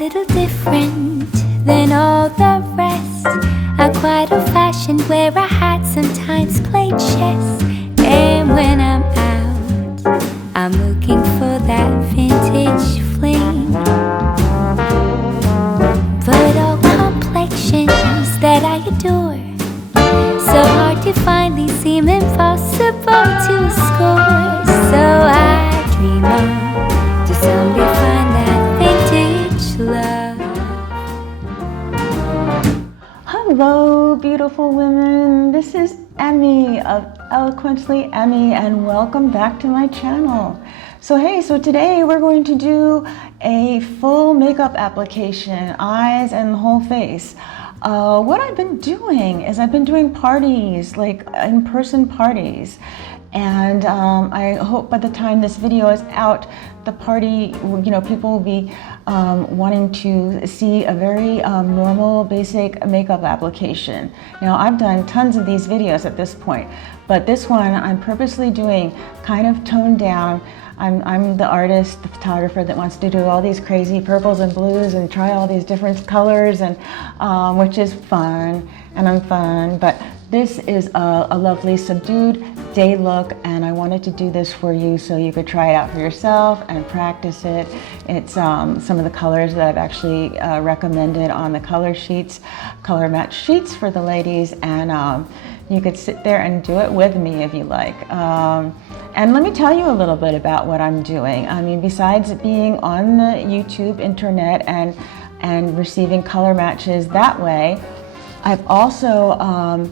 little different than all the rest. I'm quite old-fashioned, wear a hat, sometimes play chess. And when I'm out, I'm looking for that vintage fling. But all complexions that I adore, so hard to find, these seem impossible to score. So I dream on to someday find that vintage love. Hello, beautiful women. This is Emmie of Eloquently Emmie, and welcome back to my channel. So today we're going to do a full makeup application, eyes and the whole face. What I've been doing is I've been doing parties, like in-person parties. And I hope by the time this video is out, the party, people will be wanting to see a very normal, basic makeup application. Now, I've done tons of these videos at this point, but this one I'm purposely doing kind of toned down. I'm the artist, the photographer that wants to do all these crazy purples and blues and try all these different colors, and which is fun, and I'm fun, but this is a lovely subdued day look, and I wanted to do this for you so you could try it out for yourself and practice it. It's some of the colors that I've actually recommended on the color sheets, color match sheets for the ladies, and you could sit there and do it with me if you like. And let me tell you a little bit about what I'm doing. I mean, besides being on the YouTube internet and receiving color matches that way, I've also,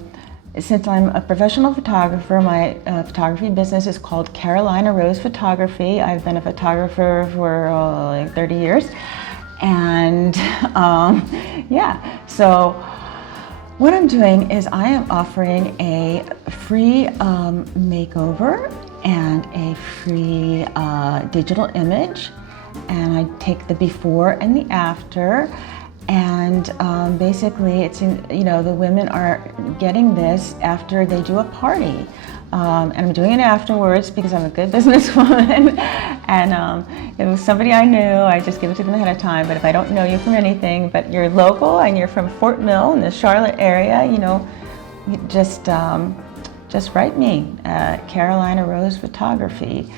since I'm a professional photographer, my photography business is called Carolina Rose Photography. I've been a photographer for like 30 years. And yeah, so what I'm doing is I am offering a free makeover and a free digital image. And I take the before and the after. And basically, it's the women are getting this after they do a party, and I'm doing it afterwards because I'm a good businesswoman. And if it was somebody I knew, I just give it to them ahead of time. But if I don't know you from anything, but you're local and you're from Fort Mill in the Charlotte area, you just write me at Carolina Rose Photography.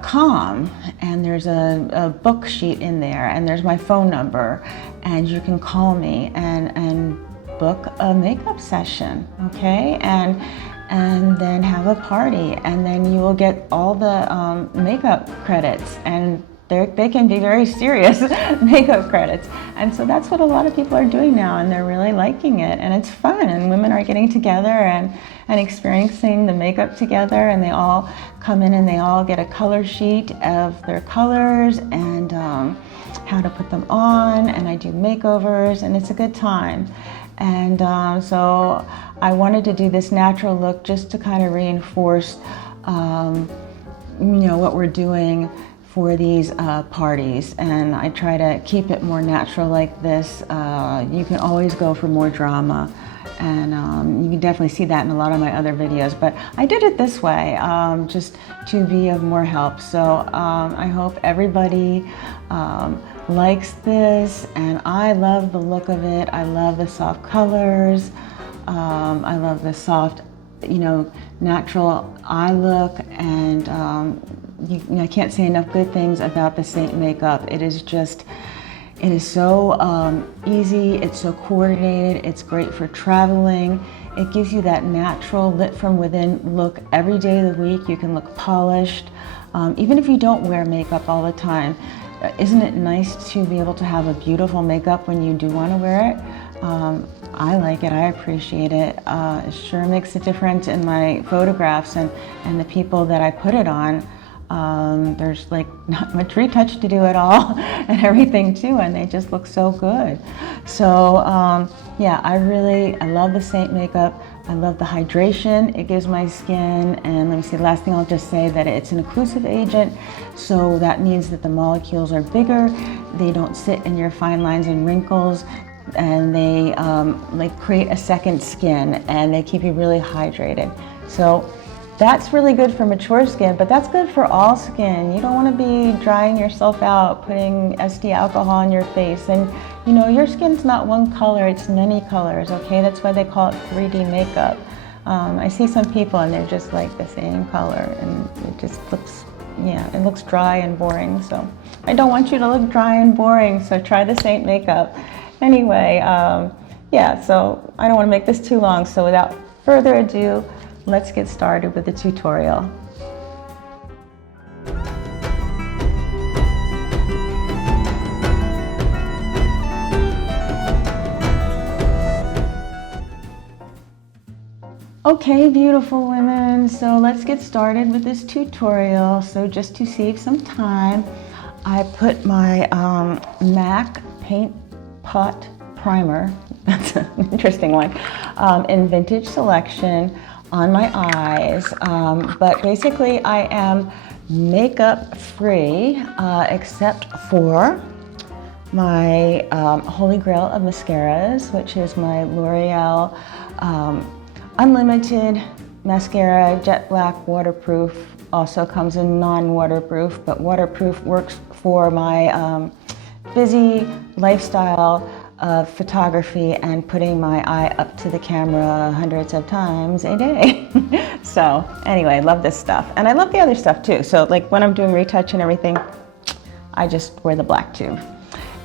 .com, and there's a book sheet in there, and there's my phone number, and you can call me and book a makeup session, okay, and then have a party, and then you will get all the makeup credits, and they can be very serious makeup credits. And so that's what a lot of people are doing now, and they're really liking it, and it's fun, and women are getting together and experiencing the makeup together, and they all come in and they all get a color sheet of their colors and how to put them on, and I do makeovers, and it's a good time. And so I wanted to do this natural look just to kind of reinforce what we're doing for these parties, and I try to keep it more natural like this. You can always go for more drama, and you can definitely see that in a lot of my other videos, but I did it this way just to be of more help. So I hope everybody likes this, and I love the look of it. I love the soft colors. I love the soft, natural eye look, and I can't say enough good things about the SEINT Makeup. It is so easy, it's so coordinated, it's great for traveling. It gives you that natural, lit from within look every day of the week. You can look polished, even if you don't wear makeup all the time. Isn't it nice to be able to have a beautiful makeup when you do want to wear it? I like it, I appreciate it. It sure makes a difference in my photographs and the people that I put it on. There's like not much retouch to do at all and everything too, and they just look so good. So yeah, I love the SEINT Makeup. I love the hydration it gives my skin. And let me see, the last thing I'll just say that it's an occlusive agent, so that means that the molecules are bigger, they don't sit in your fine lines and wrinkles, and they create a second skin, and they keep you really hydrated. So That's really good for mature skin, but that's good for all skin. You don't want to be drying yourself out, putting SD alcohol on your face. And you know, your skin's not one color, it's many colors, okay? That's why they call it 3D makeup. I see some people and they're just like the same color and it just looks, yeah, it looks dry and boring. So I don't want you to look dry and boring, so try the SEINT Makeup. Anyway, yeah, so I don't want to make this too long, so without further ado, let's get started with the tutorial. Okay, beautiful women, so let's get started with this tutorial. So just to save some time, I put my MAC Paint Pot Primer, that's an interesting one, in Vintage Selection on my eyes. But basically I am makeup free except for my holy grail of mascaras, which is my L'Oreal Unlimited Mascara, Jet Black Waterproof. Also comes in non-waterproof, but waterproof works for my busy lifestyle of photography and putting my eye up to the camera hundreds of times a day. So anyway, I love this stuff. And I love the other stuff too. So like when I'm doing retouch and everything, I just wear the black tube.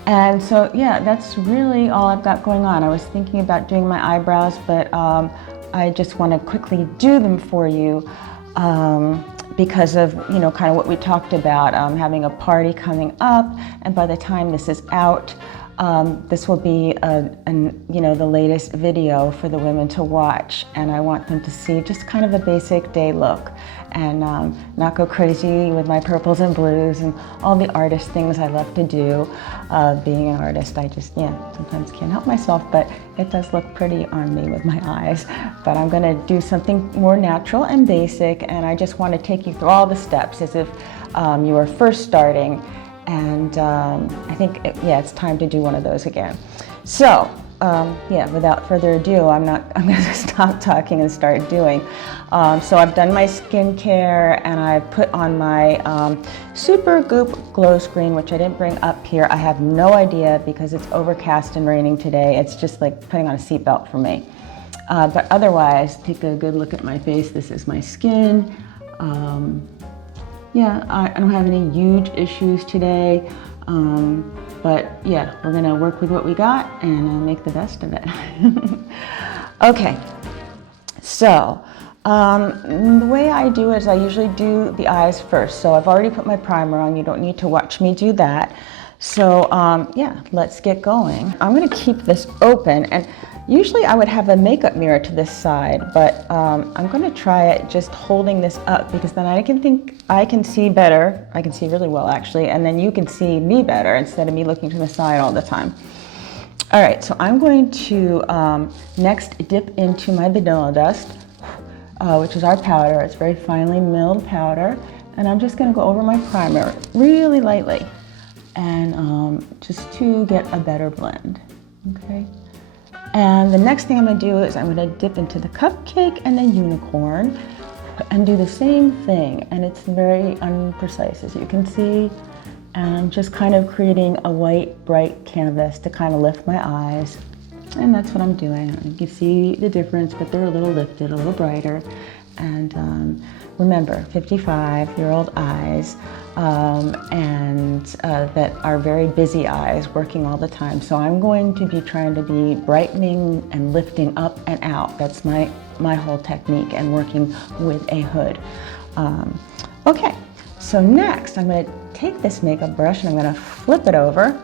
And so yeah, that's really all I've got going on. I was thinking about doing my eyebrows, but I just want to quickly do them for you because of, you know, kind of what we talked about, having a party coming up, and by the time this is out, this will be you know, the latest video for the women to watch, and I want them to see just kind of a basic day look and not go crazy with my purples and blues and all the artist things I love to do. Being an artist, I just, yeah, sometimes can't help myself, but it does look pretty on me with my eyes. But I'm gonna do something more natural and basic, and I just want to take you through all the steps as if you were first starting. And I think, yeah, it's time to do one of those again. So, yeah, without further ado, I'm gonna stop talking and start doing. So I've done my skincare and I put on my Super Goop Glow Screen, which I didn't bring up here. I have no idea because it's overcast and raining today. It's just like putting on a seatbelt for me. But otherwise, take a good look at my face. This is my skin. Yeah, I don't have any huge issues today, but yeah, we're gonna work with what we got and make the best of it. Okay, so the way I do is I usually do the eyes first. So I've already put my primer on, you don't need to watch me do that. So yeah, let's get going. I'm gonna keep this open, and usually I would have a makeup mirror to this side, but I'm gonna try it just holding this up because then I can see better. I can see really well actually, and then you can see me better instead of me looking to the side all the time. All right, so I'm going to next dip into my vanilla dust, which is our powder. It's very finely milled powder, and I'm just gonna go over my primer really lightly and just to get a better blend, okay? And the next thing I'm gonna do is I'm gonna dip into the Cupcake and the Unicorn and do the same thing. And it's very unprecise, as you can see. And I'm just kind of creating a white, bright canvas to kind of lift my eyes. And that's what I'm doing. You can see the difference, but they're a little lifted, a little brighter. And remember, 55-year-old eyes, and that are very busy eyes, working all the time. So I'm going to be trying to be brightening and lifting up and out. That's my whole technique, and working with a hood. Okay, so next I'm going to take this makeup brush and I'm going to flip it over,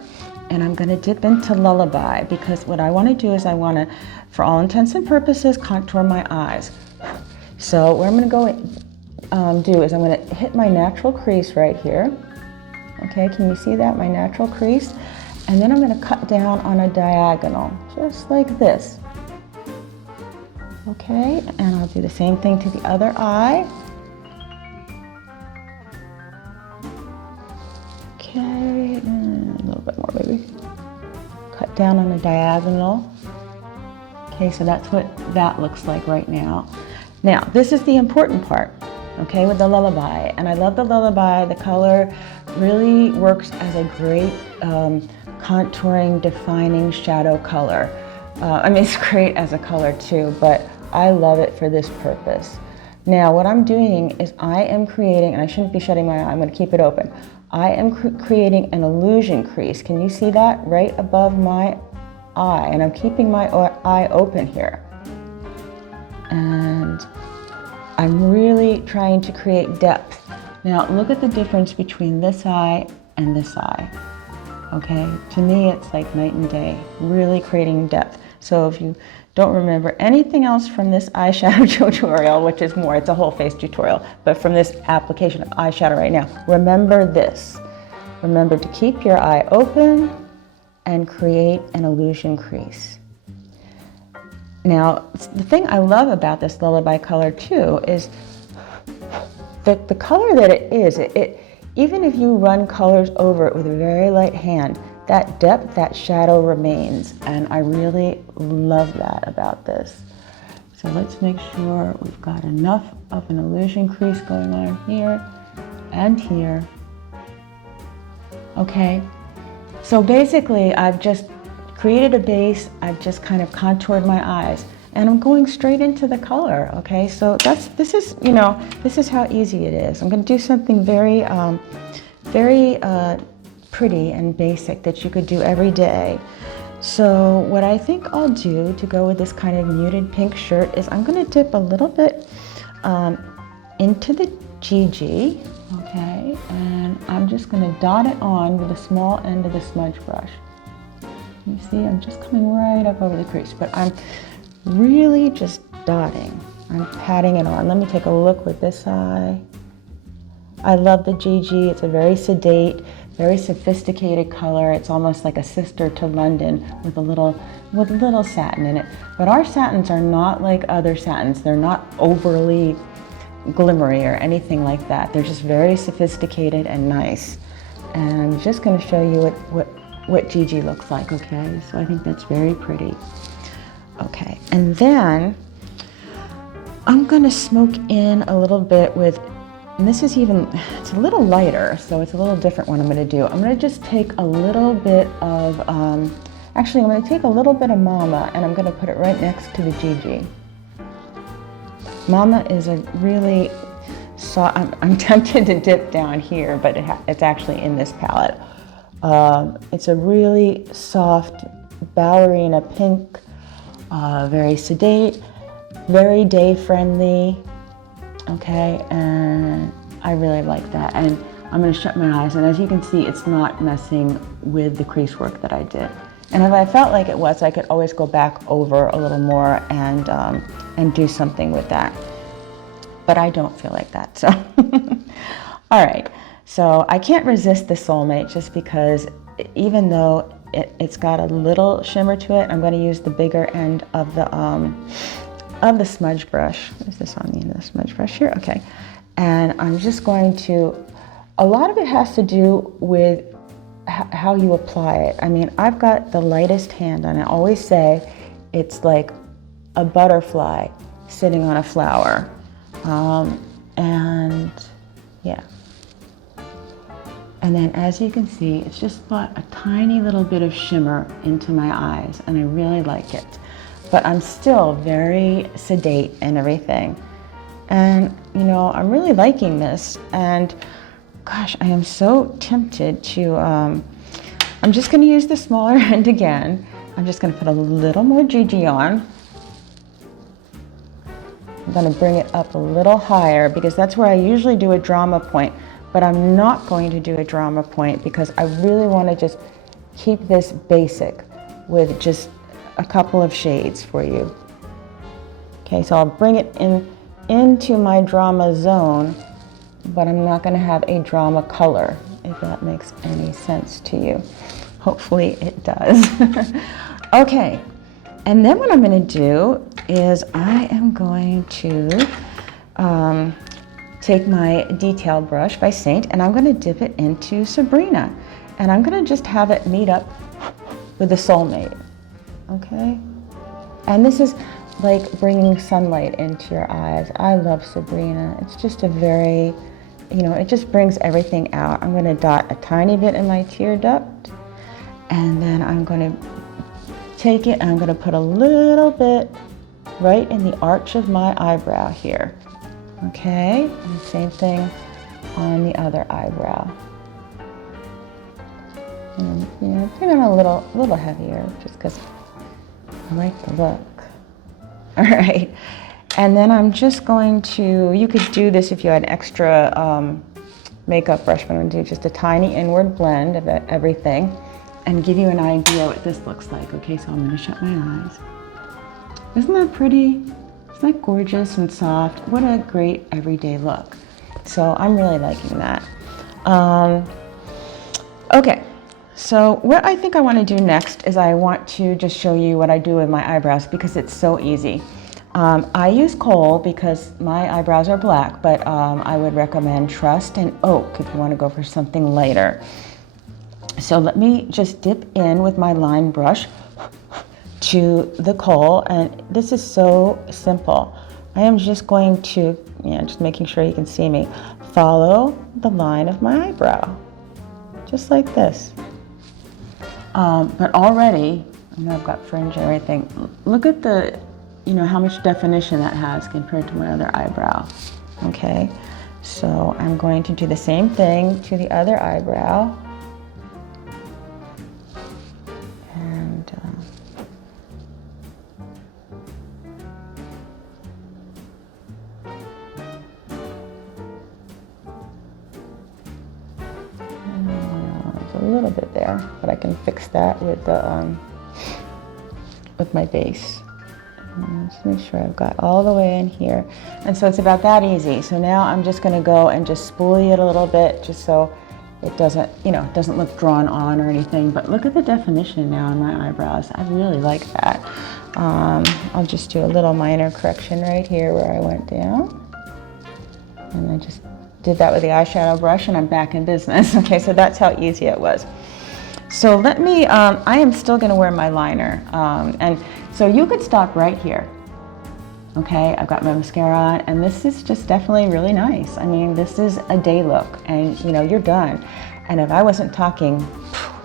and I'm going to dip into Lullaby, because what I want to do is I want to, for all intents and purposes, contour my eyes. So what I'm going to go do is I'm going to hit my natural crease right here. Okay, can you see that, my natural crease? And then I'm going to cut down on a diagonal, just like this. Okay, and I'll do the same thing to the other eye. Okay, and a little bit more maybe. Cut down on a diagonal. Okay, so that's what that looks like right now. Now, this is the important part, okay, with the Lullaby. And I love the Lullaby. The color really works as a great contouring, defining shadow color. I mean, it's great as a color too, but I love it for this purpose. Now, what I'm doing is I am creating, and I shouldn't be shutting my eye, I'm going to keep it open. I am creating an illusion crease. Can you see that? Right above my eye. And I'm keeping my eye open here. And I'm really trying to create depth. Now, look at the difference between this eye and this eye. Okay, to me, it's like night and day, really creating depth. So if you don't remember anything else from this eyeshadow tutorial, which is more, it's a whole face tutorial, but from this application of eyeshadow right now, remember this. Remember to keep your eye open and create an illusion crease. Now, the thing I love about this Lullaby color too is that the color that it is, even if you run colors over it with a very light hand, that depth, that shadow remains, and I really love that about this. So let's make sure we've got enough of an illusion crease going on here and here. Okay, so basically I've just created a base, I've just kind of contoured my eyes, and I'm going straight into the color, okay? So this is how easy it is. I'm gonna do something very pretty and basic that you could do every day. So what I think I'll do to go with this kind of muted pink shirt is I'm going to dip a little bit into the Gigi, okay, and I'm just going to dot it on with the small end of the smudge brush. You see, I'm just coming right up over the crease, but I'm really just dotting. I'm patting it on. Let me take a look with this eye. I love the Gigi. It's a very sedate, very sophisticated color. It's almost like a sister to London with a little satin in it. But our satins are not like other satins. They're not overly glimmery or anything like that. They're just very sophisticated and nice. And I'm just going to show you what Gigi looks like, okay? So I think that's very pretty. Okay, and then I'm going to smoke in a little bit with, and this is it's a little lighter, so it's a little different what I'm going to do. I'm going to just take a little bit of, actually I'm going to take a little bit of Mama and I'm going to put it right next to the Gigi. Mama is a really soft, I'm tempted to dip down here, but it's actually in this palette. It's a really soft ballerina pink, very sedate, very day friendly. Okay, and I really like that. And I'm going to shut my eyes, and as you can see, it's not messing with the crease work that I did. And if I felt like it was, I could always go back over a little more and do something with that. But I don't feel like that, so. All right, so I can't resist the Soulmate just because even though it's got a little shimmer to it, I'm going to use the bigger end of the smudge brush. Is this on the end of the smudge brush here? Okay. And I'm just going to, a lot of it has to do with how you apply it. I mean, I've got the lightest hand, and I always say it's like a butterfly sitting on a flower. And yeah. And then as you can see, it's just brought a tiny little bit of shimmer into my eyes, and I really like it. But I'm still very sedate and everything. And, you know, I'm really liking this. And gosh, I am so tempted to, I'm just gonna use the smaller end again. I'm just gonna put a little more Gigi on. I'm gonna bring it up a little higher because that's where I usually do a drama point, but I'm not going to do a drama point because I really wanna just keep this basic with just a couple of shades for you. Okay, so I'll bring it into my drama zone, but I'm not going to have a drama color, if that makes any sense to you. Hopefully it does. Okay, and then what I'm going to do is I am going to take my detail brush by SEINT, and I'm going to dip it into Sabrina, and I'm going to just have it meet up with the Soulmate. Okay, and this is like bringing sunlight into your eyes. I love Sabrina. It's just a very, you know, it just brings everything out. I'm going to dot a tiny bit in my tear duct, and then I'm going to take it and I'm going to put a little bit right in the arch of my eyebrow here. Okay, and same thing on the other eyebrow. And, you know, maybe a little heavier, just because I like the look. All right, and then I'm just going to, you could do this if you had extra makeup brush, but I'm going to do just a tiny inward blend of everything and give you an idea what this looks like. Okay, so I'm going to shut my eyes. Isn't that pretty? Isn't that gorgeous and soft? What a great everyday look. So I'm really liking that. Okay, so what I think I want to do next is I want to just show you what I do with my eyebrows because it's so easy. I use kohl because my eyebrows are black, but I would recommend Trust and Oak if you want to go for something lighter. So let me just dip in with my line brush to the kohl, and this is so simple. I am just going to, just making sure you can see me, follow the line of my eyebrow, just like this. But already, I've got fringe and everything. Look at the, how much definition that has compared to my other eyebrow. Okay, so I'm going to do the same thing to the other eyebrow. A little bit there, but I can fix that with the with my base. Just make sure I've got all the way in here, and so it's about that easy. So now I'm just going to go and just spoolie it a little bit, just so it doesn't, it doesn't look drawn on or anything. But look at the definition now in my eyebrows. I really like that. I'll just do a little minor correction right here where I went down, and I just did that with the eyeshadow brush, and I'm back in business. Okay, so that's how easy it was. So let me, I am still gonna wear my liner. And so you could stop right here. Okay, I've got my mascara on, and this is just definitely really nice. I mean, this is a day look, and you're done. And if I wasn't talking,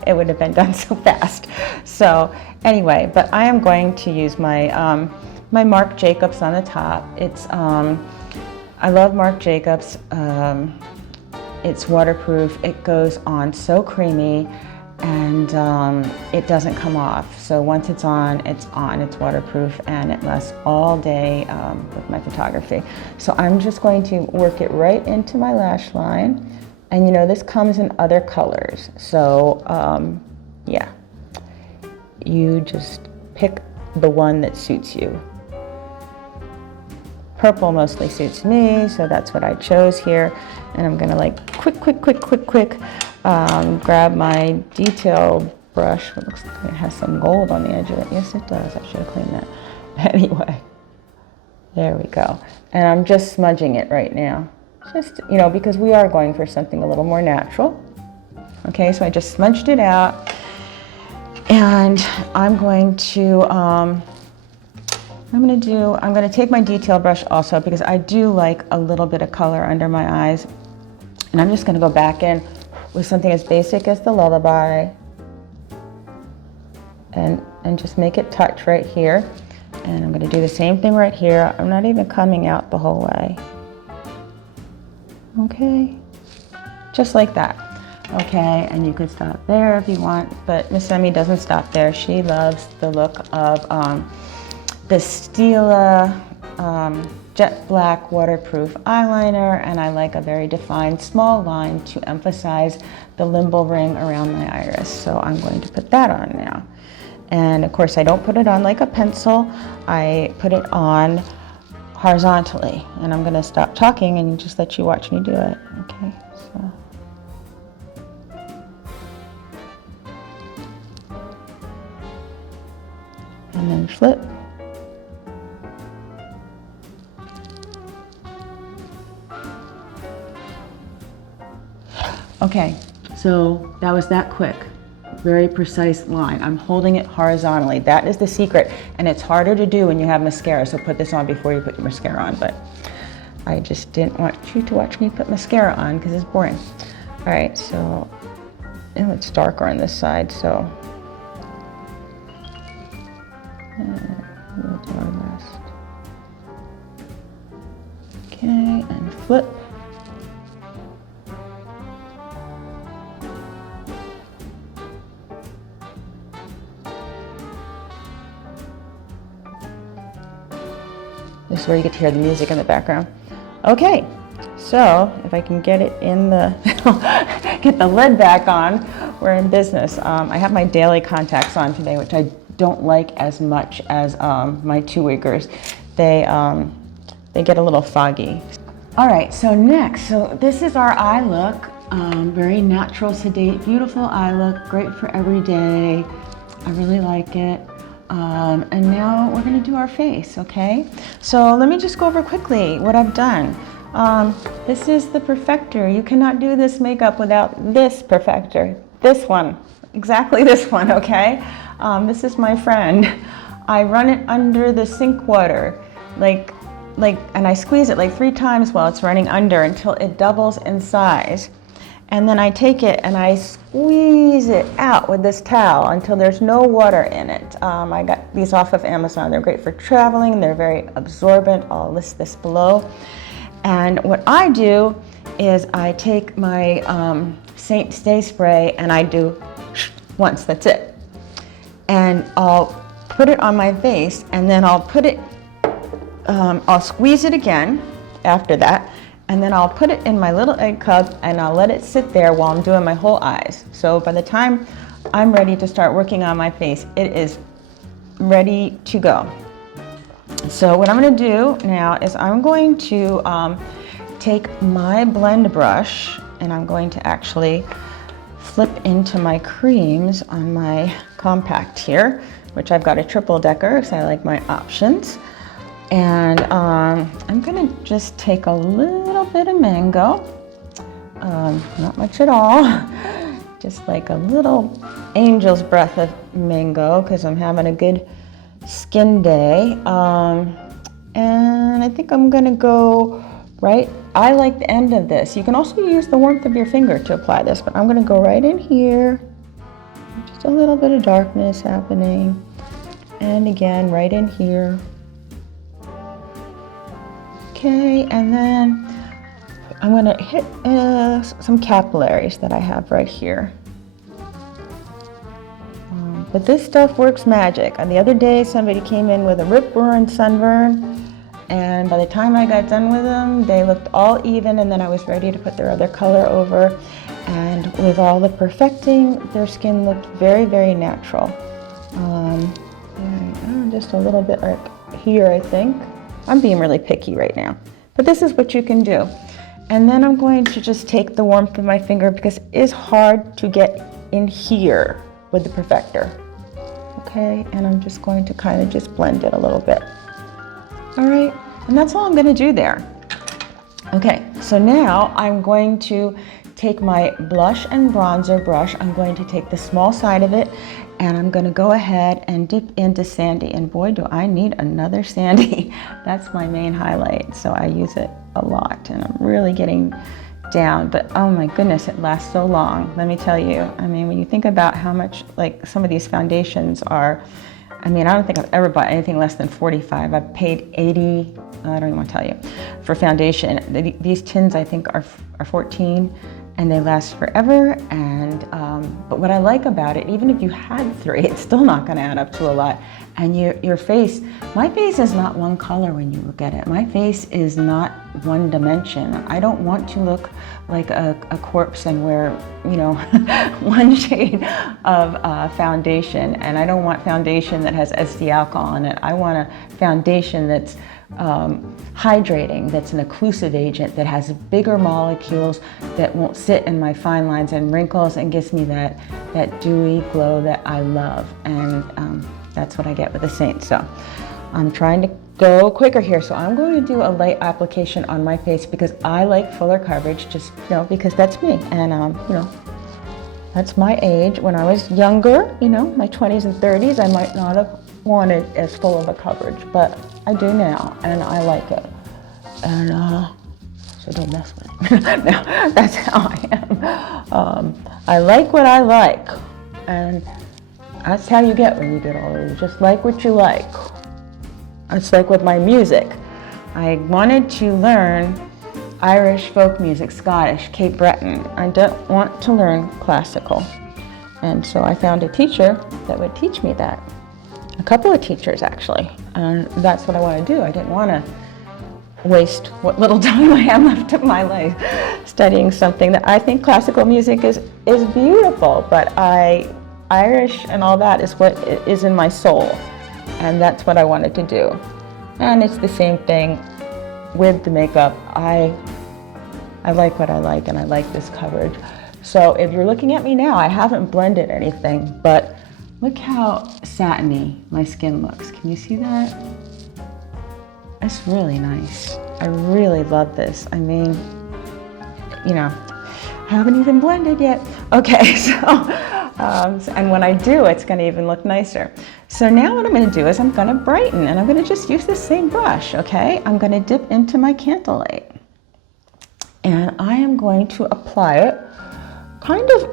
it would have been done so fast. So anyway, but I am going to use my, my Marc Jacobs on the top. It's, I love Marc Jacobs. It's waterproof. It goes on so creamy, and it doesn't come off. So once it's on, it's waterproof, and it lasts all day with my photography. So I'm just going to work it right into my lash line. And this comes in other colors. So yeah, you just pick the one that suits you. Purple mostly suits me, so that's what I chose here. And I'm gonna quick, grab my detail brush. It looks like it has some gold on the edge of it. Yes, it does. I should have cleaned that. Anyway, there we go. And I'm just smudging it right now. Just, because we are going for something a little more natural. Okay, so I just smudged it out. And I'm going to, I'm going to take my detail brush also, because I do like a little bit of color under my eyes. And I'm just going to go back in with something as basic as the Lullaby and just make it touch right here. And I'm going to do the same thing right here. I'm not even coming out the whole way. Okay, just like that. Okay, and you could stop there if you want, but Miss Emmie doesn't stop there. She loves the look of the Stila jet black waterproof eyeliner, and I like a very defined small line to emphasize the limbal ring around my iris. So I'm going to put that on now. And of course I don't put it on like a pencil, I put it on horizontally. And I'm gonna stop talking and just let you watch me do it. Okay, so. And then flip. Okay, so that was that quick. very precise line. I'm holding it horizontally. That is the secret, and it's harder to do when you have mascara, so put this on before you put your mascara on, but I just didn't want you to watch me put mascara on because it's boring. All right, so it's darker on this side, so we'll do our best. Okay, and flip. This is where you get to hear the music in the background. Okay, so if I can get it in the, get the lid back on, we're in business. I have my daily contacts on today, which I don't like as much as my 2-weekers. They get a little foggy. All right, so next, so this is our eye look. Very natural, sedate, beautiful eye look, great for every day. I really like it. And now we're gonna do our face, okay? So let me just go over quickly what I've done. This is the perfector. You cannot do this makeup without this perfector. This one, exactly this one, okay? This is my friend. I run it under the sink water, and I squeeze it like 3 times while it's running under until it doubles in size. And then I take it and I squeeze it out with this towel until there's no water in it. I got these off of Amazon. They're great for traveling. They're very absorbent. I'll list this below. And what I do is I take my SEINT Stay Spray and I do once, that's it. And I'll put it on my face and then I'll put it, I'll squeeze it again after that. And then I'll put it in my little egg cup and I'll let it sit there while I'm doing my whole eyes. So by the time I'm ready to start working on my face, it is ready to go. So what I'm gonna do now is I'm going to take my blend brush and I'm going to actually flip into my creams on my compact here, which I've got a triple decker because I like my options. And I'm gonna just take a little bit of mango, not much at all, just like a little angel's breath of mango because I'm having a good skin day. And I think I'm gonna go right, I like the end of this. You can also use the warmth of your finger to apply this, but I'm gonna go right in here, just a little bit of darkness happening. And again, right in here. Okay, and then I'm gonna hit some capillaries that I have right here. But this stuff works magic. And the other day, somebody came in with a rip-roaring sunburn, and by the time I got done with them, they looked all even, and then I was ready to put their other color over. And with all the perfecting, their skin looked very, very natural. Just a little bit right here, I think. I'm being really picky right now, but this is what you can do. And then I'm going to just take the warmth of my finger because it is hard to get in here with the perfector. Okay, and I'm just going to kind of just blend it a little bit. All right, and that's all I'm gonna do there. Okay, so now I'm going to take my blush and bronzer brush. I'm going to take the small side of it and I'm gonna go ahead and dip into Sandy. And boy, do I need another Sandy. That's my main highlight, so I use it a lot and I'm really getting down, but oh my goodness, it lasts so long. Let me tell you, I mean, when you think about how much like some of these foundations are, I mean, I don't think I've ever bought anything less than 45. I've paid 80, I don't even want to tell you, for foundation. These tins I think are 14 and they last forever. And but what I like about it, even if you had 3, it's still not going to add up to a lot. And your face, my face is not one color when you look at it. My face is not one dimension. I don't want to look like a corpse and wear, you know, one shade of foundation. And I don't want foundation that has SD alcohol in it. I want a foundation that's hydrating, that's an occlusive agent, that has bigger molecules, that won't sit in my fine lines and wrinkles and gives me that dewy glow that I love. And that's what I get with the SEINT. So I'm trying to go quicker here. So I'm going to do a light application on my face because I like fuller coverage, just, you know, because that's me. And, you know, That's my age. When I was younger, you know, my 20s and 30s, I might not have wanted as full of a coverage, but I do now, and I like it. And so don't mess with it. No, that's how I am. I like what I like, and that's how you get when you get older. You just like what you like. It's like with my music. I wanted to learn Irish folk music, Scottish, Cape Breton. I don't want to learn classical. And so I found a teacher that would teach me that. A couple of teachers, actually. And that's what I want to do. I didn't want to waste what little time I have left of my life studying something that I think classical music is beautiful, but Irish and all that is what is in my soul. And that's what I wanted to do. And it's the same thing with the makeup. I like what I like, and I like this coverage. So if you're looking at me now, I haven't blended anything, but look how satiny my skin looks. Can you see that? It's really nice. I really love this. I mean, you know, I haven't even blended yet. Okay, so, and when I do, it's gonna even look nicer. So now what I'm gonna do is I'm gonna brighten, and I'm gonna just use the same brush, okay? I'm gonna dip into my Candlelight. And I am going to apply it kind of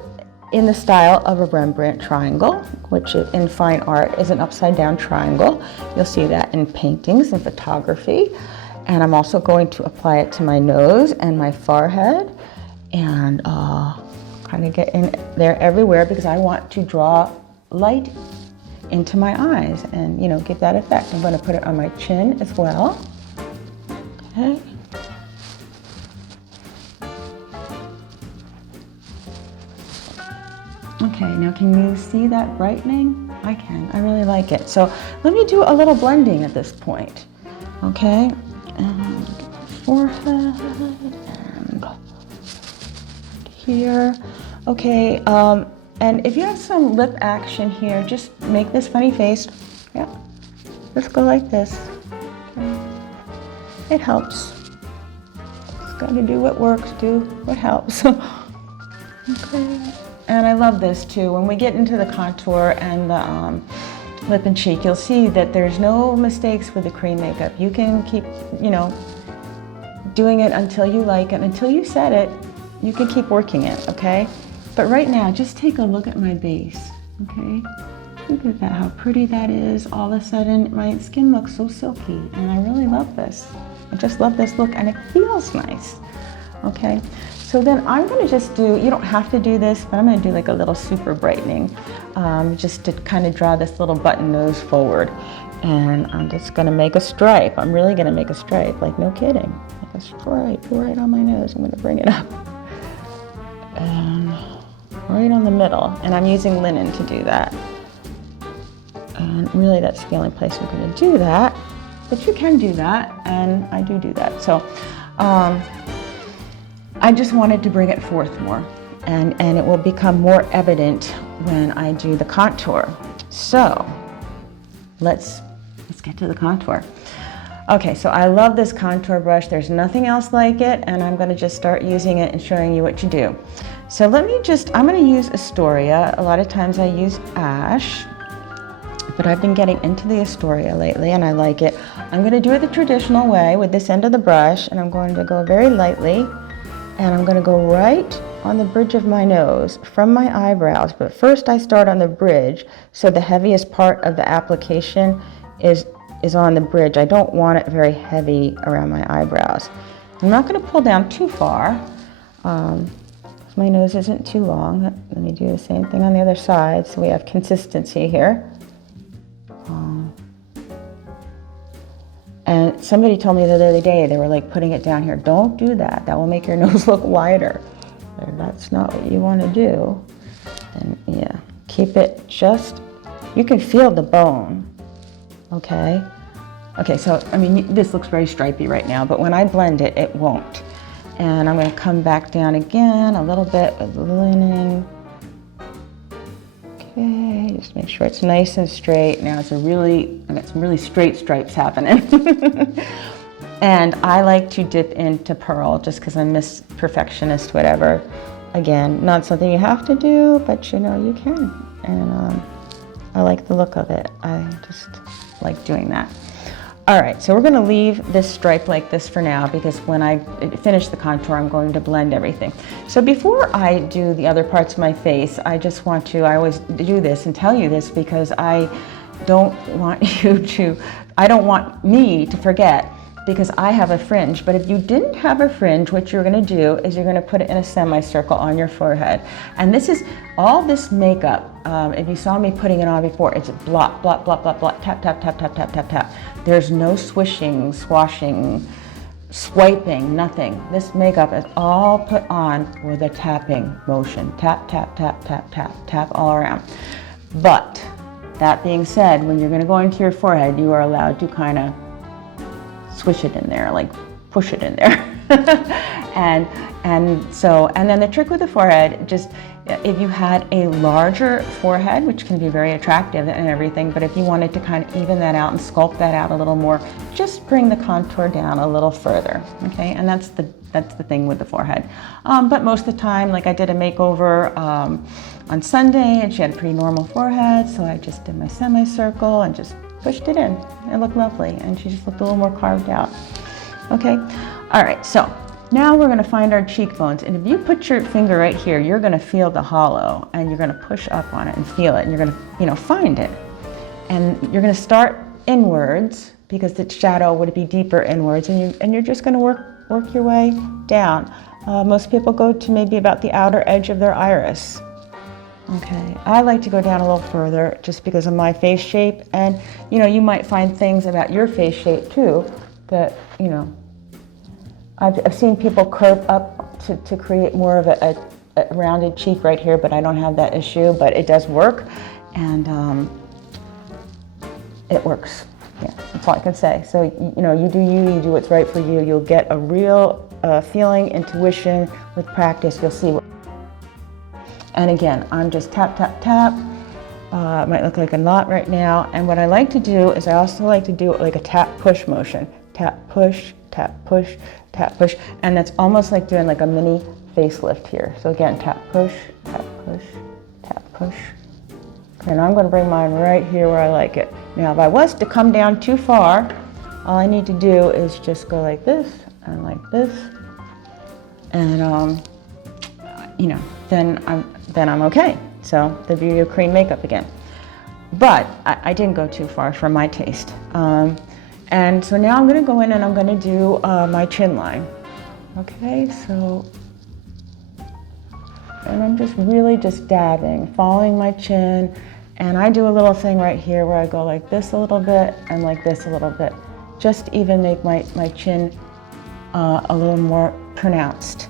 in the style of a Rembrandt triangle, which in fine art is an upside down triangle. You'll see that in paintings and photography. And I'm also going to apply it to my nose and my forehead, and kind of get in there everywhere, because I want to draw light into my eyes and, you know, give that effect. I'm going to put it on my chin as well. Okay. Okay, now can you see that brightening? I can, I really like it. So let me do a little blending at this point. Okay, and forehead and here. Okay, and if you have some lip action here, just make this funny face. Yeah, let's go like this. It helps. Just gotta do what works, do what helps. Okay. And I love this too. When we get into the contour and the lip and cheek, you'll see that there's no mistakes with the cream makeup. You can keep, you know, doing it until you like it, until you set it. You can keep working it, okay? But right now, just take a look at my base, okay? Look at that, how pretty that is. All of a sudden, my skin looks so silky, and I really love this. I just love this look, and it feels nice, okay? So then I'm gonna just do, you don't have to do this, but I'm gonna do like a little super brightening, just to kind of draw this little button nose forward. And I'm just gonna make a stripe. I'm really gonna make a stripe, like no kidding. Like a stripe right on my nose. I'm gonna bring it up. And right on the middle. And I'm using linen to do that. And really that's the only place I'm gonna do that. But you can do that, and I do that. So I just wanted to bring it forth more, and it will become more evident when I do the contour. So let's get to the contour. Okay, so I love this contour brush. There's nothing else like it, and I'm gonna just start using it and showing you what to do. So I'm gonna use Astoria. A lot of times I use Ash, but I've been getting into the Astoria lately, and I like it. I'm gonna do it the traditional way with this end of the brush, and I'm going to go very lightly. And I'm gonna go right on the bridge of my nose from my eyebrows. But first I start on the bridge, so the heaviest part of the application is on the bridge. I don't want it very heavy around my eyebrows. I'm not gonna pull down too far. My nose isn't too long. Let me do the same thing on the other side, so we have consistency here. And somebody told me the other day, they were like putting it down here. Don't do that. That will make your nose look wider. That's not what you want to do. And yeah, keep it just, you can feel the bone, okay? Okay, so, I mean, this looks very stripy right now, but when I blend it, it won't. And I'm gonna come back down again a little bit with linen. Okay, just make sure it's nice and straight. Now I got some really straight stripes happening. And I like to dip into pearl just because I'm Miss Perfectionist, whatever. Again, not something you have to do, but you know, you can. And I like the look of it. I just like doing that. All right, so we're gonna leave this stripe like this for now because when I finish the contour, I'm going to blend everything. So before I do the other parts of my face, I just want to, I always do this and tell you this because I don't want me to forget, because I have a fringe. But if you didn't have a fringe, what you're gonna do is you're gonna put it in a semicircle on your forehead. And this is all this makeup. If you saw me putting it on before, it's blot, blot, blot, blot, blot, tap, tap, tap, tap, tap, tap, tap. There's no swishing, swashing, swiping, nothing. This makeup is all put on with a tapping motion. Tap, tap, tap, tap, tap, tap all around. But that being said, when you're gonna go into your forehead, you are allowed to kind of swish it in there, like push it in there. and then the trick with the forehead, just if you had a larger forehead, which can be very attractive and everything, but if you wanted to kind of even that out and sculpt that out a little more, just bring the contour down a little further, okay? And that's the thing with the forehead. But most of the time, like I did a makeover on Sunday, and she had a pretty normal forehead, so I just did my semicircle and just pushed it in. It looked lovely, and she just looked a little more carved out. Okay, all right, so now we're gonna find our cheekbones, and if you put your finger right here, you're gonna feel the hollow, and you're gonna push up on it and feel it, and you're gonna, find it. And you're gonna start inwards, because the shadow would be deeper inwards, and you're just gonna work your way down. Most people go to maybe about the outer edge of their iris. Okay, I like to go down a little further just because of my face shape, and you might find things about your face shape too that I've seen people curve up to create more of a rounded cheek right here, but I don't have that issue, but it does work, and it works. Yeah, that's all I can say. So you do what's right for you. You'll get a real feeling, intuition with practice. You'll see what. And again, I'm just tap, tap, tap. It might look like a knot right now. And what I like to do is I also like to do it like a tap push motion. Tap, push, tap, push, tap, push. And that's almost like doing like a mini facelift here. So again, tap, push, tap, push, tap, push. And I'm gonna bring mine right here where I like it. Now, if I was to come down too far, all I need to do is just go like this and like this. And then I'm okay. So the beauty of cream makeup again. But I didn't go too far for my taste. And so now I'm gonna go in and I'm gonna do my chin line. Okay, so, and I'm just really just dabbing, following my chin. And I do a little thing right here where I go like this a little bit and like this a little bit, just to even make my chin a little more pronounced.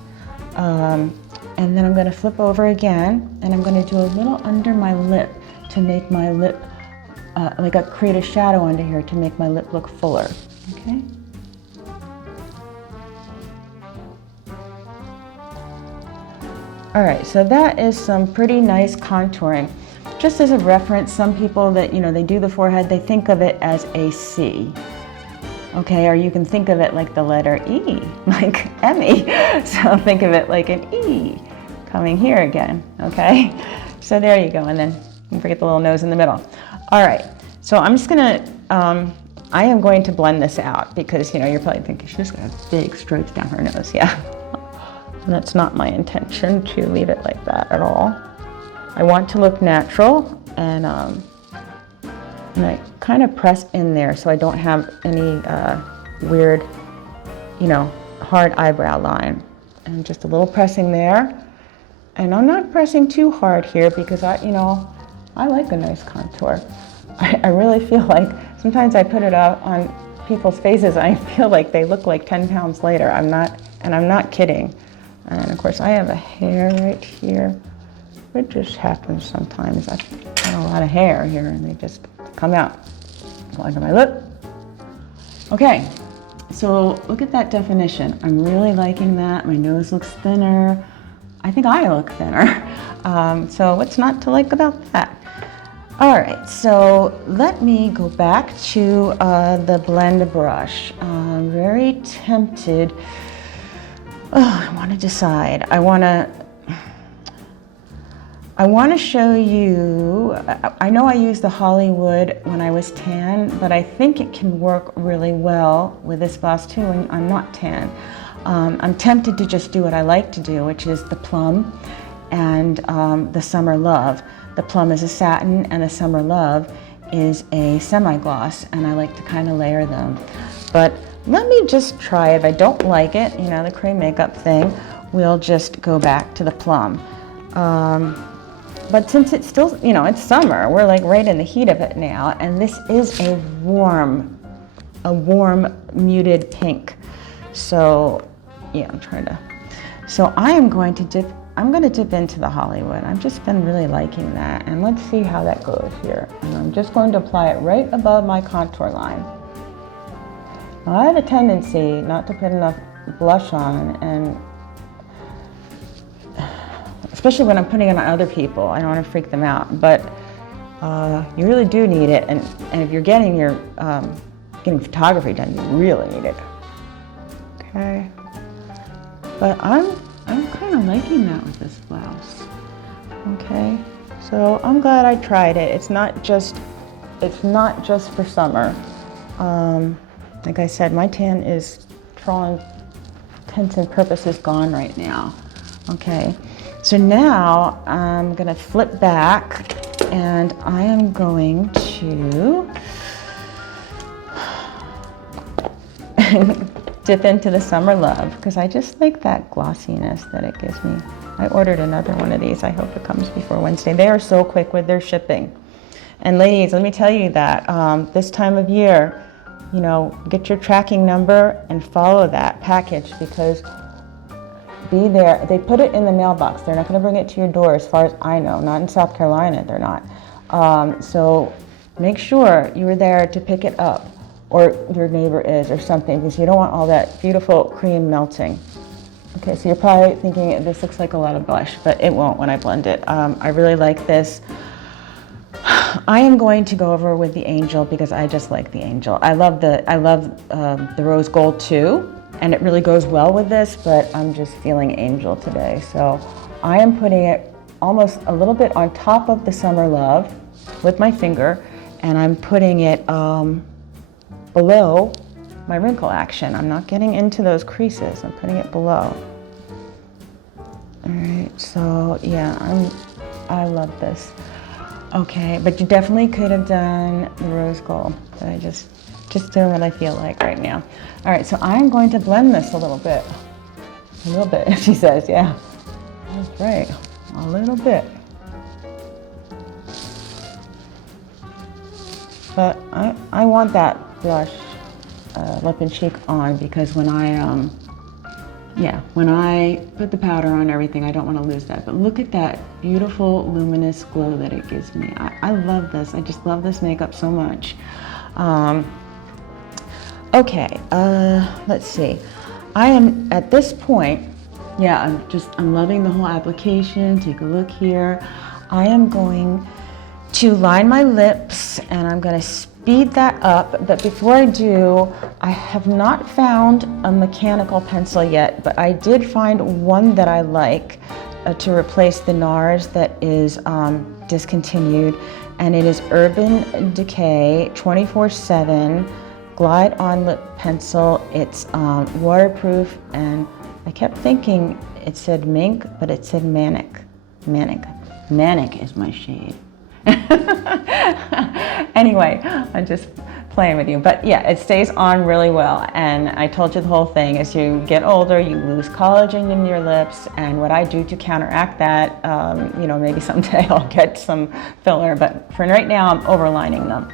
And then I'm going to flip over again, and I'm going to do a little under my lip to make my lip, create a shadow under here to make my lip look fuller, okay? All right, so that is some pretty nice contouring. Just as a reference, some people that, they do the forehead, they think of it as a C. Okay, or you can think of it like the letter E, like Emmy. So think of it like an E coming here again, okay? So there you go, and then don't forget the little nose in the middle. All right, so I'm just gonna, I am going to blend this out because, you're probably thinking she's got big stripes down her nose, yeah. And that's not my intention to leave it like that at all. I want to look natural, and I kind of press in there so I don't have any weird, hard eyebrow line. And just a little pressing there. And I'm not pressing too hard here because I like a nice contour. I really feel like sometimes I put it out on people's faces and I feel like they look like 10 pounds later. I'm not kidding. And of course I have a hair right here. It just happens sometimes. I've got a lot of hair here and they just come out. Go under my lip. Okay, so look at that definition. I'm really liking that. My nose looks thinner. I think I look thinner. So what's not to like about that? All right, so let me go back to the blend brush. I'm very tempted. Oh, I want to decide. I want to I want to show you, I know I used the Hollywood when I was tan, but I think it can work really well with this gloss too, and I'm not tan. I'm tempted to just do what I like to do, which is the Plum and the Summer Love. The Plum is a satin and the Summer Love is a semi-gloss, and I like to kind of layer them. But let me just try it. If I don't like it, you know, the cream makeup thing, we'll just go back to the Plum. But since it's still, you know, it's summer, we're like right in the heat of it now, and this is a warm muted pink. So yeah, I'm trying to, so I'm going to dip into the Hollywood. I've just been really liking that, and let's see how that goes here. And I'm just going to apply it right above my contour line. Now, I have a tendency not to put enough blush on, and especially when I'm putting it on other people, I don't want to freak them out, but you really do need it, and if you're getting your getting photography done, you really need it. Okay, but I'm kind of liking that with this blouse. Okay, so I'm glad I tried it. It's not just for summer. Like I said, my tan is, for all intents and purposes, gone right now. Okay, so now I'm gonna flip back, and I am going to dip into the Summer Love, because I just like that glossiness that it gives me. I ordered another one of these. I hope it comes before Wednesday. They are so quick with their shipping. And ladies, let me tell you that this time of year, you know, get your tracking number and follow that package, because be there. They put it in the mailbox. They're not going to bring it to your door, as far as I know. Not in South Carolina, they're not. So make sure you were there to pick it up, or your neighbor is, or something, because you don't want all that beautiful cream melting. Okay, so you're probably thinking this looks like a lot of blush, but it won't when I blend it. I really like this. I am going to go over with the Angel, because I just like the Angel. I love the rose gold too, and it really goes well with this, but I'm just feeling Angel today. So I am putting it almost a little bit on top of the Summer Love with my finger, and I'm putting it below my wrinkle action. I'm not getting into those creases. I'm putting it below. All right, so yeah, I love this. Okay, but you definitely could have done the rose gold, but I just doing what I feel like right now. All right, so I'm going to blend this a little bit, she says. Yeah, that's right, a little bit. But I want that blush lip and cheek on, because when I put the powder on everything, I don't want to lose that. But look at that beautiful luminous glow that it gives me. I love this. I just love this makeup so much. Okay, let's see. I am at this point, yeah, I'm loving the whole application. Take a look here. I am going to line my lips, and I'm going to speed that up. But before I do, I have not found a mechanical pencil yet, but I did find one that I like to replace the NARS that is discontinued, and it is Urban Decay 24/7 Glide On Lip Pencil. It's waterproof, and I kept thinking it said mink, but it said manic. Manic is my shade. Anyway, I'm just playing with you, but yeah, it stays on really well. And I told you the whole thing, as you get older, you lose collagen in your lips, and what I do to counteract that, you know, maybe someday I'll get some filler, but for right now I'm overlining them.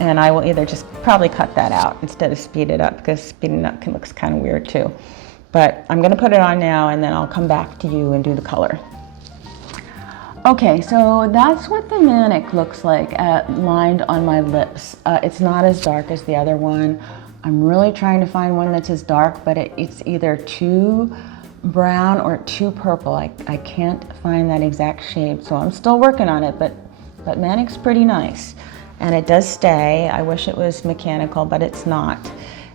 And I will either just probably cut that out instead of speed it up, because speeding up looks kind of weird too. But I'm gonna put it on now, and then I'll come back to you and do the color. Okay, so that's what the Manic looks like lined on my lips. It's not as dark as the other one. I'm really trying to find one that's as dark, but it's either too brown or too purple. I can't find that exact shade, so I'm still working on it, but Manic's pretty nice. And it does stay. I wish it was mechanical, but it's not.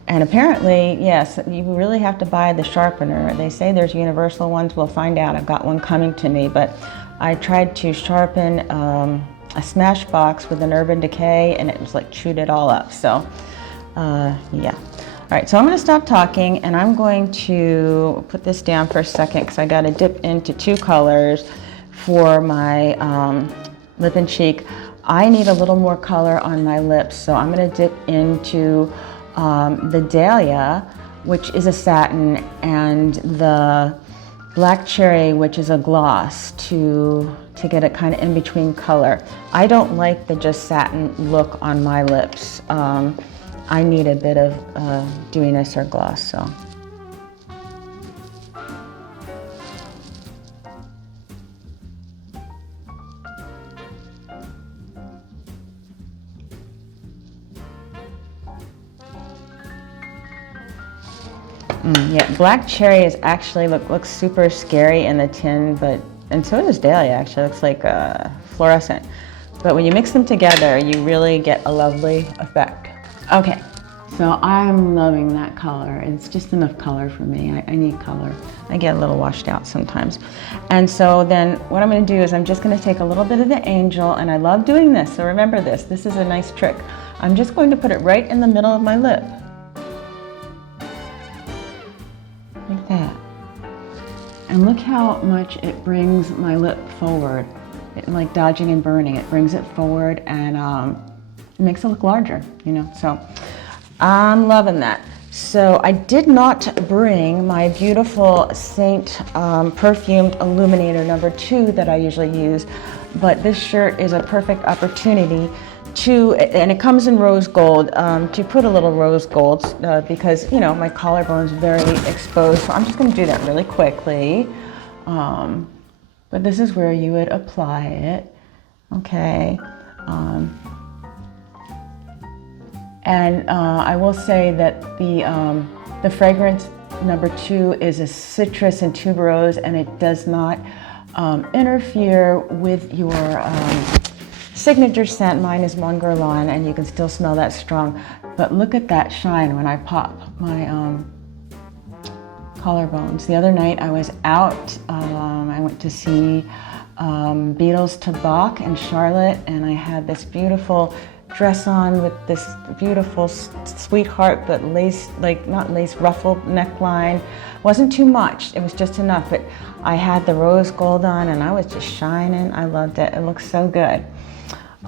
And apparently, yes, you really have to buy the sharpener. They say there's universal ones. We'll find out. I've got one coming to me, but I tried to sharpen a Smashbox with an Urban Decay, and it was like chewed it all up. So yeah. All right, so I'm gonna stop talking and I'm going to put this down for a second because I gotta dip into 2 colors for my lip and cheek. I need a little more color on my lips, so I'm gonna dip into the Dahlia, which is a satin, and the Black Cherry, which is a gloss, to get a kind of in-between color. I don't like the just satin look on my lips. I need a bit of dewiness or gloss, so. Yeah, Black Cherry is actually looks super scary in the tin, and so does Dahlia actually. It looks like fluorescent. But when you mix them together, you really get a lovely effect. Okay, so I'm loving that color. It's just enough color for me. I need color. I get a little washed out sometimes. And so then what I'm gonna do is I'm just gonna take a little bit of the Angel, and I love doing this, so remember this. This is a nice trick. I'm just going to put it right in the middle of my lip. Like that. And look how much it brings my lip forward. Like dodging and burning, it brings it forward, and it makes it look larger, you know, so I'm loving that. So I did not bring my beautiful SEINT perfumed illuminator number 2 that I usually use, but this shirt is a perfect opportunity to, and it comes in rose gold, to put a little rose gold because, you know, my collarbone is very exposed, so I'm just going to do that really quickly. But this is where you would apply it, okay? And I will say that the fragrance number 2 is a citrus and tuberose, and it does not interfere with your signature scent. Mine is Mon Guerlain, and you can still smell that strong. But look at that shine when I pop my collarbones. The other night I was out, I went to see Beatles to Bach in Charlotte, and I had this beautiful dress on with this beautiful sweetheart, but lace, like not lace, ruffled neckline. Wasn't too much, it was just enough, but I had the rose gold on and I was just shining. I loved it, it looks so good.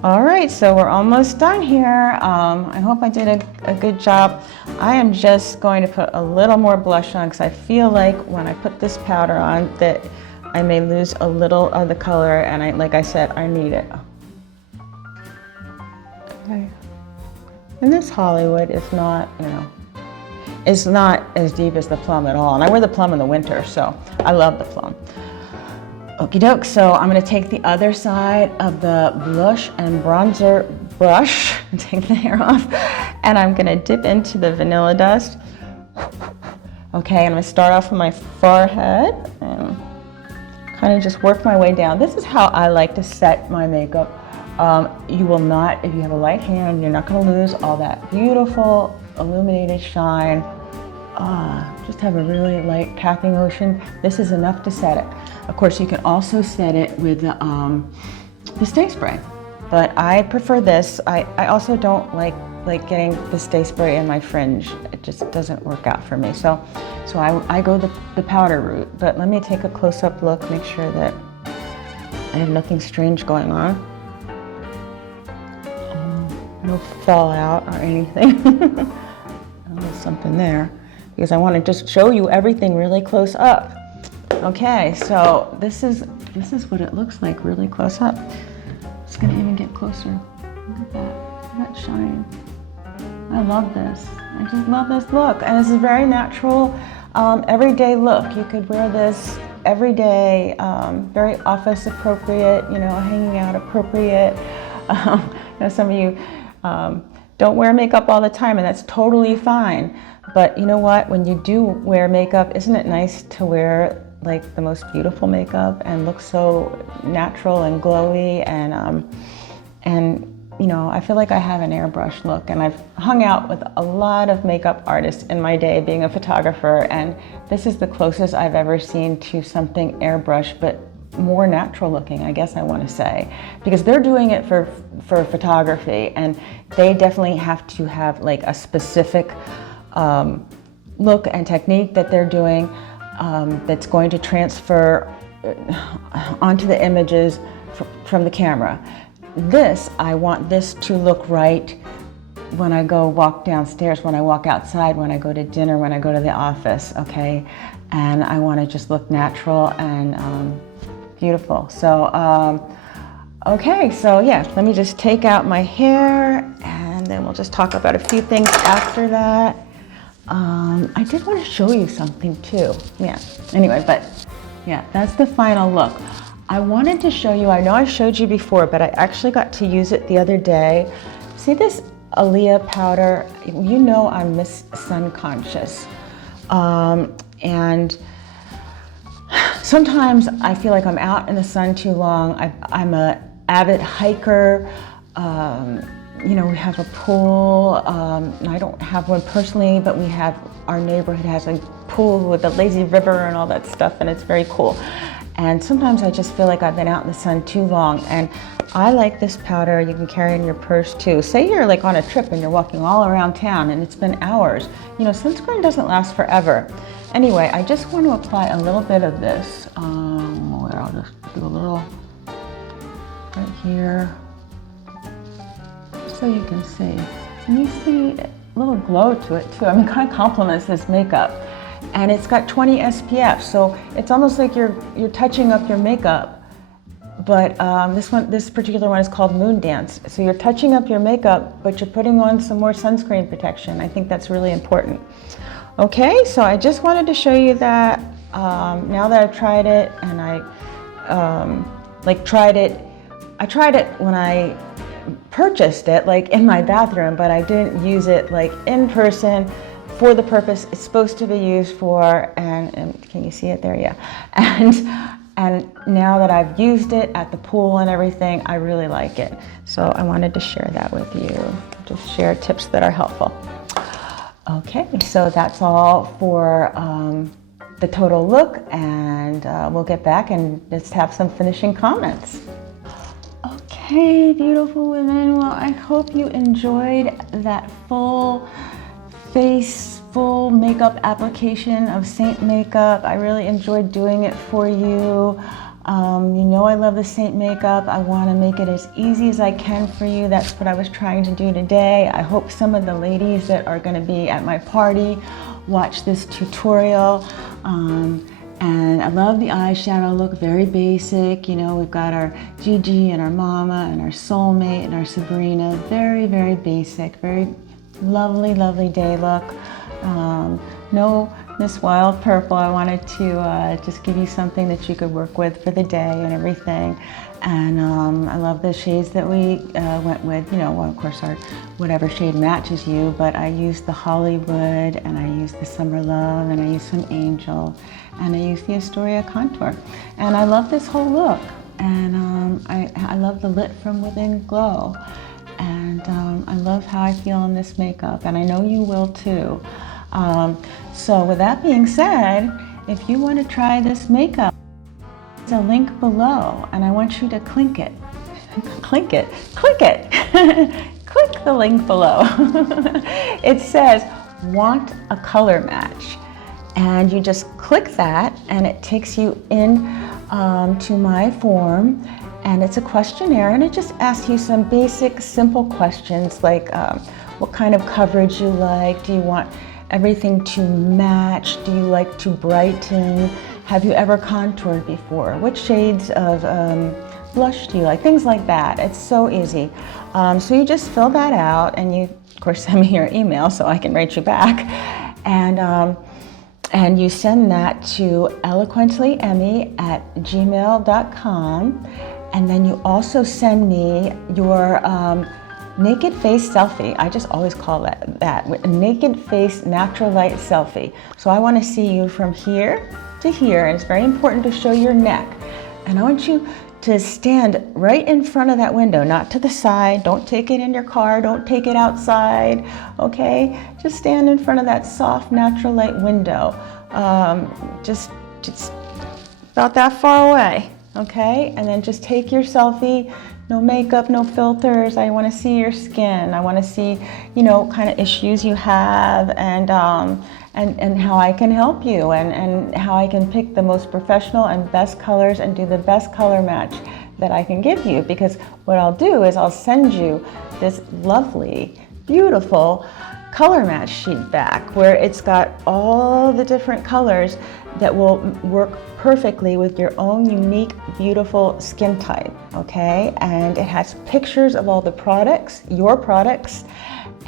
All right, so we're almost done here. I hope I did a good job. I am just going to put a little more blush on because I feel like when I put this powder on that I may lose a little of the color, and like I said, I need it. Okay. And this Hollywood is not, you know, it's not as deep as the plum at all. And I wear the plum in the winter, so I love the plum. Okie doke, so I'm gonna take the other side of the blush and bronzer brush, take the hair off, and I'm gonna dip into the vanilla dust. Okay, I'm gonna start off with my forehead and kind of just work my way down. This is how I like to set my makeup. You will not, if you have a light hand, you're not gonna lose all that beautiful illuminated shine. Just have a really light tapping motion. This is enough to set it. Of course, you can also set it with the stay spray, but I prefer this. I also don't like getting the stay spray in my fringe. It just doesn't work out for me. So I go the powder route, but let me take a close-up look, make sure that I have nothing strange going on. No fallout or anything. There's something there, because I want to just show you everything really close up. Okay, so this is what it looks like really close up. It's gonna even get closer. Look at that, look at that shine. I love this. I just love this look, and this is very natural, everyday look. You could wear this every day, very office appropriate, you know, hanging out appropriate. You know, some of you don't wear makeup all the time, and that's totally fine. But you know what? When you do wear makeup, isn't it nice to wear like the most beautiful makeup and look so natural and glowy, and you know, I feel like I have an airbrush look, and I've hung out with a lot of makeup artists in my day being a photographer, and this is the closest I've ever seen to something airbrush, but more natural looking, I guess I want to say, because they're doing it for photography, and they definitely have to have like a specific look and technique that they're doing that's going to transfer onto the images from the camera. I want this to look right when I go walk downstairs, when I walk outside, when I go to dinner, when I go to the office, okay? And I want to just look natural and beautiful. So, okay, so yeah, let me just take out my hair and then we'll just talk about a few things after that. I did want to show you something too. Yeah, anyway, but yeah, that's the final look. I wanted to show you, I know I showed you before, but I actually got to use it the other day. See this Aaliyah powder? You know I'm Miss Sun Conscious. And sometimes I feel like I'm out in the sun too long. I'm an avid hiker. You know, we have a pool. I don't have one personally, but our neighborhood has a pool with a lazy river and all that stuff, and it's very cool. And sometimes I just feel like I've been out in the sun too long. And I like this powder. You can carry it in your purse too. Say you're like on a trip and you're walking all around town and it's been hours. You know, sunscreen doesn't last forever. Anyway, I just want to apply a little bit of this. Where I'll just do a little right here, so you can see. And you see a little glow to it too. I mean, it kind of complements this makeup. And it's got 20 SPF, so it's almost like you're touching up your makeup. But this particular one is called Moon Dance. So you're touching up your makeup, but you're putting on some more sunscreen protection. I think that's really important. Okay, so I just wanted to show you that now that I've tried it, and I tried it when I purchased it, like in my bathroom, but I didn't use it like in person for the purpose it's supposed to be used for. And can you see it there? Yeah. And now that I've used it at the pool and everything, I really like it. So I wanted to share that with you. Just share tips that are helpful. Okay, so that's all for the total look, and we'll get back and just have some finishing comments. Okay, beautiful women. Well, I hope you enjoyed that full makeup application of SEINT Makeup. I really enjoyed doing it for you. You know I love the SEINT Makeup. I want to make it as easy as I can for you. That's what I was trying to do today. I hope some of the ladies that are going to be at my party watch this tutorial. And I love the eyeshadow look, very basic. You know, we've got our Gigi and our Mama and our Soulmate and our Sabrina. Very, very basic, very lovely, lovely day look. No Miss Wild Purple. I wanted to just give you something that you could work with for the day and everything. And I love the shades that we went with. You know, well, of course, whatever shade matches you, but I used the Hollywood, and I used the Summer Love, and I used some Angel, and I used the Astoria Contour. And I love this whole look. And I love the Lit from Within glow. And I love how I feel in this makeup, and I know you will too. So with that being said, if you want to try this makeup, there's a link below, and I want you to click it. Click it. Click the link below. It says, want a color match. And you just click that, and it takes you in to my form. And it's a questionnaire, and it just asks you some basic, simple questions like what kind of coverage you like. Do you want everything to match? Do you like to brighten? Have you ever contoured before? What shades of blush do you like? Things like that. It's so easy. So you just fill that out, and you, of course, send me your email so I can write you back. And you send that to eloquentlyemmie@gmail.com. And then you also send me your naked face selfie. I just always call that a naked face natural light selfie. So I want to see you from here to here, and it's very important to show your neck. And I want you to stand right in front of that window, not to the side. Don't take it in your car, don't take it outside, okay? Just stand in front of that soft natural light window. Just about that far away. Okay, and then just take your selfie. No makeup, no filters. I want to see your skin. I want to see, kind of issues you have, and how I can help you, and how I can pick the most professional and best colors and do the best color match that I can give you. Because what I'll do is I'll send you this lovely, beautiful color match sheet back where it's got all the different colors that will work perfectly with your own unique, beautiful skin type, okay? And it has pictures of all the products, your products,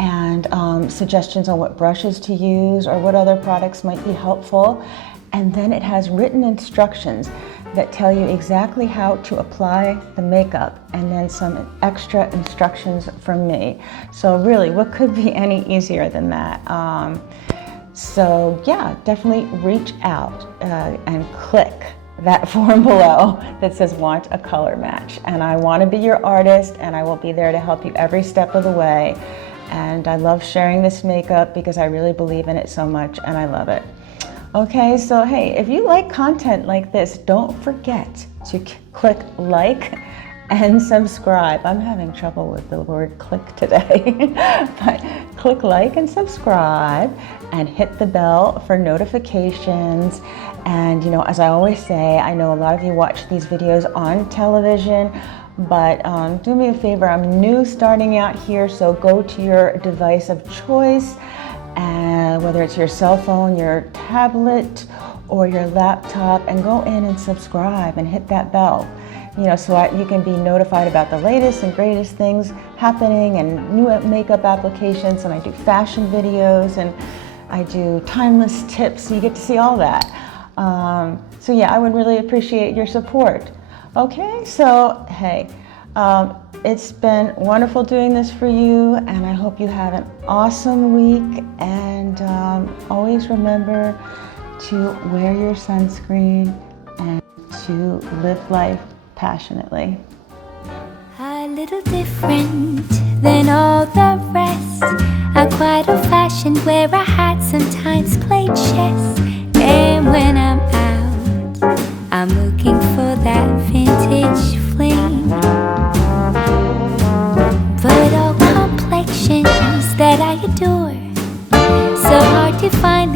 and suggestions on what brushes to use or what other products might be helpful. And then it has written instructions that tell you exactly how to apply the makeup, and then some extra instructions from me. So really, what could be any easier than that? So yeah, definitely reach out and click that form below that says want a color match. And I want to be your artist, and I will be there to help you every step of the way. And I love sharing this makeup because I really believe in it so much, and I love it. Okay, so hey, if you like content like this, don't forget to click like and subscribe. I'm having trouble with the word click today. But click like and subscribe and hit the bell for notifications. And as I always say, I know a lot of you watch these videos on television, but do me a favor, I'm new starting out here, so go to your device of choice, and whether it's your cell phone, your tablet, or your laptop, and go in and subscribe and hit that bell, so you can be notified about the latest and greatest things happening and new makeup applications. And I do fashion videos, and I do timeless tips, so you get to see all that. So yeah, I would really appreciate your support. Okay, so hey, it's been wonderful doing this for you, and I hope you have an awesome week. And always remember to wear your sunscreen and to live life passionately. A little different than all the rest. I'm quite old-fashioned, wear a hat, sometimes play chess. And when I'm out, I'm looking for that vintage fling. But all complexions that I adore, so hard to find